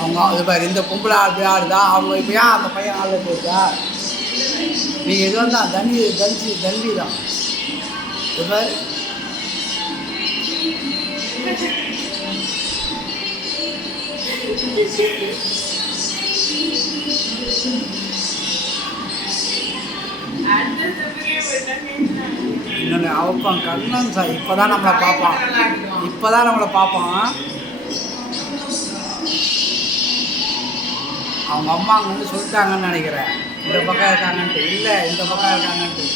அவங்க இது பாரு இந்த பொம்பளை அப்படி ஆடுதா அவங்க இப்போ ஏன் அந்த பையன் ஆள போச்சா நீங்கள் இது வந்தால் தண்டி தான் இது பாரு இன்னொன்று அவப்பான் கண்ணன் சார் இப்போ தான் நம்மளை பார்ப்பான் அவங்க அம்மா அங்கே வந்து சொல்லிட்டாங்கன்னு நினைக்கிறேன் இந்த பக்கம் இருக்காங்கன்ட்டு இல்லை இந்த பக்கம் இருக்காங்கன்ட்டு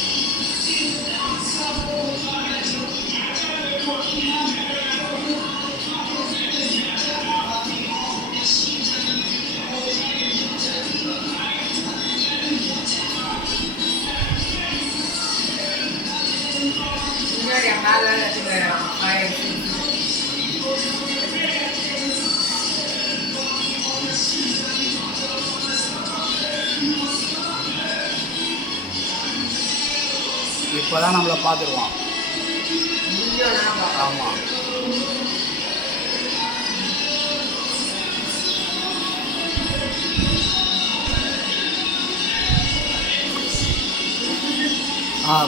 இப்போ தான் நம்மளை பார்த்துருவான். ஆமாம்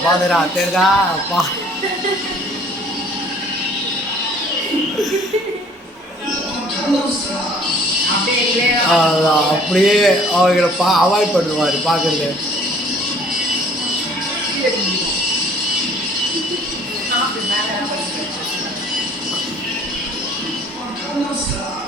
பாதுரா தெரியுதா அப்படியே அவங்கள அவாய்ட் பண்ணுவார் பார்க்குறது. Nossa.